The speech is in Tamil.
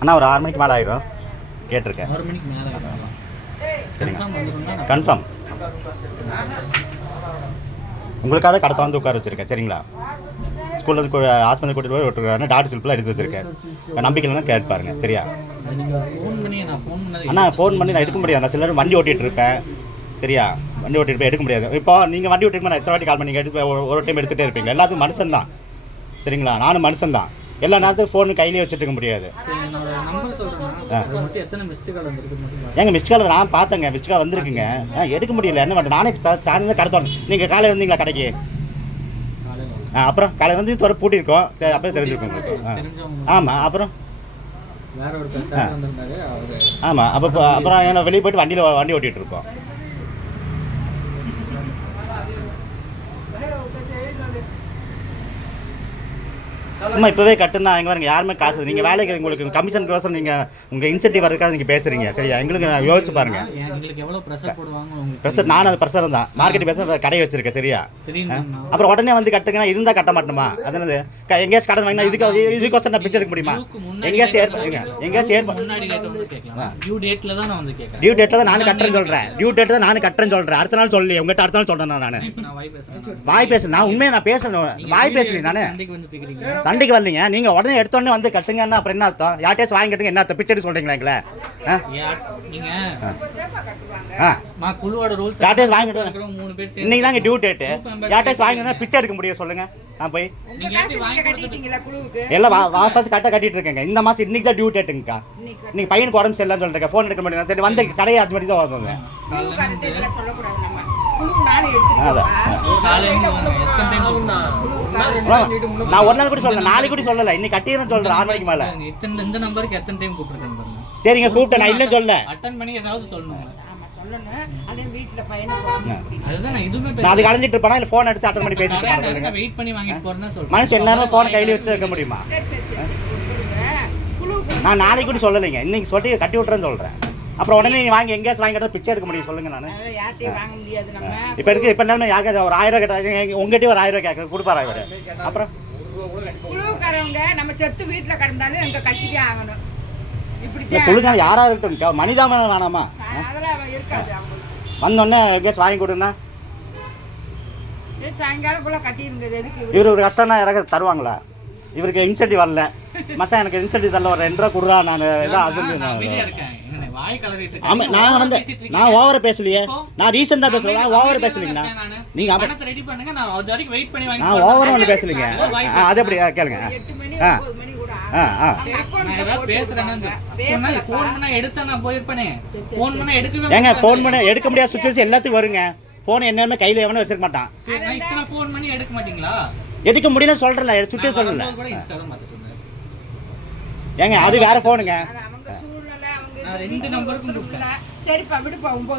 அண்ணா ஒரு ஆறு மணிக்கு மேலே ஆயிரும். கேட்டிருக்கேன். ஆறு மணிக்கு மேலே ஆகிடலாம் சரிங்க. கன்ஃபார்ம் உங்களுக்காக கடத்த வந்து உட்கார வச்சிருக்கேன் சரிங்களா? ஸ்கூல்ல இருந்து ஹாஸ்பிட்டல் கூட்டிட்டு போய் விட்டுருக்காங்க டாக்டர் சில்ப்லாம் எடுத்து வச்சிருக்கேன். நம்பிக்கை இல்லைன்னா கேட்டு பாருங்க சரியா? அண்ணா ஃபோன் பண்ணி நான் எடுக்க முடியாது. நான் சில நேரம் வண்டி ஓட்டிட்டு இருப்பேன் சரியா? வண்டி ஓட்டிட்டு போய் எடுக்க முடியாது. இப்போ நீங்கள் வண்டி ஓட்டிட்டு நான் எத்தனை வாட்டி கால் பண்ணி எடுத்து ஒரு- ஒரு டைம் எடுத்துகிட்டே இருப்பீங்க. எல்லாத்துக்கும் மனுஷன் தான் சரிங்களா? நானும் மனுஷன் தான் எல்லா நேரத்துக்கும் ஃபோன் கையிலேயே வச்சுட்டு இருக்க முடியாது. ஏங்க மிஸ்ட் கால் நான் பார்த்தேங்க மிஸ்ட் கால் வந்திருக்குங்க. ஆ, எடுக்க முடியல என்ன பண்ணுறேன் நானே சாயந்தரம் கடத்தோம் நீங்கள் காலையில் வந்தீங்களா கடைக்கு? ஆ அப்புறம் காலையில் வந்து துறை பூட்டியிருக்கோம் அப்போ தெரிஞ்சிருக்கும் ஆமாம் அப்புறம்? ஆமாம் அப்போ அப்புறம் வெளியே போயிட்டு வண்டியில் வண்டி ஓட்டிகிட்டு இருக்கோம். அம்மா இப்போவே கட்டுனா எங்க பாருங்க யாருமே காசு நீங்கள் வேலைக்கு உங்களுக்கு கமிஷன் கோசம் நீங்கள் உங்கள் இன்சென்டிவ் வரதுக்காக நீங்கள் பேசுகிறீங்க சரியா? எங்களுக்கு நான் யோசிச்சு பாருங்க. எங்களுக்கு எவ்வளோ ப்ரெஷர் போடுவாங்க ப்ரெஷர் நானும் அது ப்ரெஷர் தான். மார்க்கெட் பேச கடையை வச்சிருக்கேன் சரியா? அப்புறம் உடனே வந்து கட்டுங்கன்னா இருந்தால் கட்ட மாட்டோமா? அதனது எங்கேயாச்சும் கடன் வாங்கினா இதுக்கு இதுக்கோசம் நான் பிச்சை எடுக்க முடியுமா? எங்கேயாச்சும் ஏற்படுங்க எங்கேயாச்சும் ஏற்ப முன்னாடி டேட் வந்து கேட்கலாம். டியூ டேட்ல தான் நான் வந்து கேட்கறேன். டியூ டேட்டில் தான் கட்டுறேன்னு சொல்கிறேன் டியூ டேட் தான் நானும் கட்டுறேன்னு சொல்கிறேன் அடுத்த நாள் சொல்லி உங்கள்கிட்ட அடுத்த நாள் சொல்கிறேன் நான் நான். வாய் பேசுறேன். வாய் பேசு நான் உண்மையை நான் பேசுறேன். வாய் பேசலையே நானு. சண்டைக்கு வந்து கேக்குறீங்க சண்டைக்கு வரலீங்க நீங்கள் உடனே எடுத்தோடனே வந்து கட்டுங்கன்னா அப்புறம் என்ன அர்த்தம்? யார்ட்டேச்சும் வாங்கி கட்டுங்க. என்ன அர்த்தம்? பிச்சை எடுக்க சொல்கிறீங்களா எங்களை? ஆ? யா- நீங்க? ஆ. மா குழுவோட ரூல்ஸ் யார்ட்டேச்சும் வாங்கிட்டு இன்னைக்கு தாங்க டியூ டேட்டு யார்ட்டேச்சும் வாங்கினா பிச்சை எடுக்க முடியும் சொல்லுங்க. நான் போய். எல்லாம் வா வாசாச்சு கரெக்டாக கட்டிட்டு இருக்கேங்க. இந்த மாதம் இன்னைக்கு தான் டியூ டேட்டுங்கக்கா இன்னைக்கு. பையனுக்கு உடம்பு சரியில்லைன்னு சொல்லிருக்கேன் ஃபோன் எடுக்க மாட்டேங்க சரி வந்து கடையை அது மாதிரி தான் வருவாங்க நானே ஒரு நாள் கூட சொல்லல நாளைக்கு கூட சொல்லல. இன்னைக்கு கட்டிடுறேன்னு சொல்றேன். ஆறு மணிக்கு மேல. இத்தனை இந்த நம்பருக்கு எத்தனை டைம் கூப்பிட்டுருக்கேன் பாருங்க. சரிங்க கூப்பிட்டேன். நான் இல்லைன்னு சொல்ல அட்டன் பண்ணி ஏதாவது சொல்லணும் ஆமா சொல்லணும். அதே கலைஞ்சிட்டு இருப்பேனா? இல்லை ஃபோன் எடுத்து அட்டன் பண்ணி பேசிட்டு வெயிட் பண்ணி வாங்கிட்டு போறேன்னு சொல்றேன். மனுஷன் எல்லாரும் ஃபோன் கையில வச்சுட்டு இருக்க முடியுமா? நான் நாளைக்கு கூட சொல்லலைங்க. இன்னைக்கு சொல்லி கட்டி விட்டுறேன்னு சொல்றேன். அப்புறம் உடனே நீ வாங்கி எங்கேயாச்சும் வாங்கி கிட்ட பிச்சை எடுக்க முடியும். சொல்லுங்க நான். யார்ட்டையும் வாங்க முடியாது நம்ம. இப்போ இருக்கு இப்போ என்ன யாருக்கு ஒரு ஆயிரம் ரூபாய் கேட்டாங்க உங்ககிட்டயே ஒரு ஆயிரம் கேட்க கொடுப்பாரா இவரு? அப்புறம்? குழுவுக்காரவங்க நம்ம செத்து வீட்டுல கிடந்தாலும் எங்க கட்டிக்கே ஆகணும். இப்படித்தான். குழுங்க யாரா இருக்கட்டும் மனிதாம வேணாமா? அதெல்லாம் இருக்காது வந்தோடனே எங்கேயாச்சும் வாங்கி கொடுன்னா? சரி, சாயங்காலம் போல கட்டிருங்க எதுக்கு இவரு? ஒரு கஷ்டம்னா யாராவது தருவாங்களா? இவருக்கு இன்சென்டிவ் வரல. மச்சான் எனக்கு இன்சென்டிவ் தரல ஒரு ரெண்டு ரூபா கொடுறா நான். இதான் அது ஆமா நான் வந்து. நான் ஓவர பேசலையே? நான் ரீசன் தான் பேசுறேன் நான் ஓவர பேசலீங்கண்ணா தான் இருக்கேன் நானு. நீங்க அம- பணத்தை ரெடி பண்ணுங்க. நான் அது வரைக்கும் வெயிட் பண்ணி வாங்கி நான் போறேன். ஓவரம் ஒன்று பேசலைங்க. அது எப்படி? கேளுங்க. ஆ. ஒன்பது மணி கூட ஆ ஆ. ஏங்க. ஃபோன் பண்ண எடுக்க முடியாத சுச்சுவேஷன் எல்லாத்துக்கும் வருங்க. ஃபோன் என்னன்னு கையில எவனும் வச்சிருக்க மாட்டான். சரி, நான் இத்தனை ஃபோன் பண்ணி எடுக்க மாட்டீங்களா? எடுக்க சொல்லல பார்த்துட்டு இருந்தேன். ஏங்க அது வேற ஃபோனுங்க நான் ரெண்டு நம்பருக்கும் சரிப்பா விடுப்பா ஒன்பது